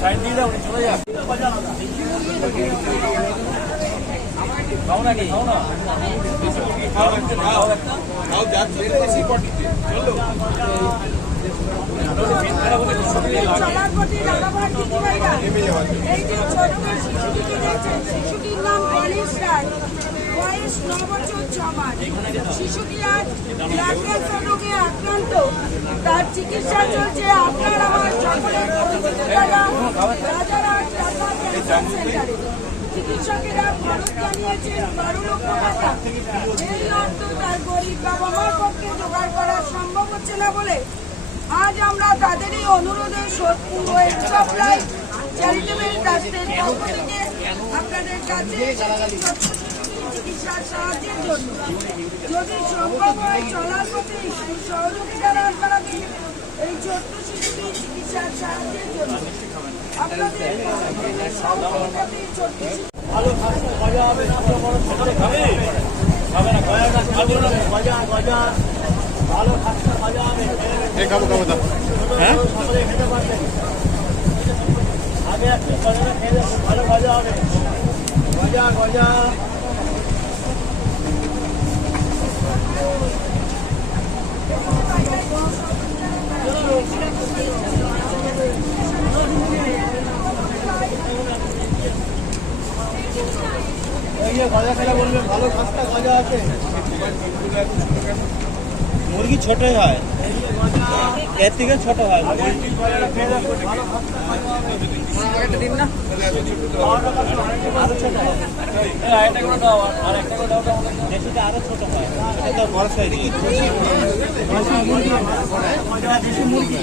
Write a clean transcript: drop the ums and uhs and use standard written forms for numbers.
Side দিয়ে দাও, চলে যা। খাও নাকি? খাও না। খাও যাচ্ছে বেশি পটিতে। চলো। এই যে ছোট শিশুটিকে দেখছেন, শিশুটির নাম গণেশ রায়, বয়স 9 বছর 6 মাস। শিশুটি আজ ব্লাড ক্যান্সার রোগে আক্রান্ত। তার চিকিৎসা চলছে আপনার আমার সকলের পরিচিত জায়গা রাজারহাট টাটা ক্যান্সার সেন্টারে। চিকিৎসকেরা খরচ জানিয়েছেন 12 লক্ষ টাকা। এই অর্থ তার গরিব বাবা মার পক্ষে জোগাড় করা সম্ভব হচ্ছে না বলে আজ আমরা তাদেরই অনুরোধে সোদপুর ওয়েস্ট সাপ্লাই চ্যারিটেবল ট্রাস্টের পক্ষ থেকে আপনাদের কাছে চিকিৎসার সাহায্যের জন্য যদি সম্ভব হয় চলার পথে সহযোগিতা আপনারা দিন। এই ছোট্ট শিশুটির চিকিৎসার সাহায্যের জন্য আপনাদের ছোট্ট ভালো খাচ্ছে, মজা হবে না, বড় ছোটে খাবে খাবে না, গজা খাবে না, গজা ভালো খাচ্ছে, মজা হবে। খাবো খাবো দাও। হ্যাঁ সকলে খেতে পারবেন। আগে একটু গজা খেয়ে ভালো মজা হবে। গজা গজা গজা খেলে বলবেন ভালো খাস্তা গজা আছে। মুরগি ছোটই হয়, এর থেকে ছোট হয়। দিন না আরো ছোট হয়, দেশিটা আরো ছোট হয়, এটা বড় সাইজ মুরগি।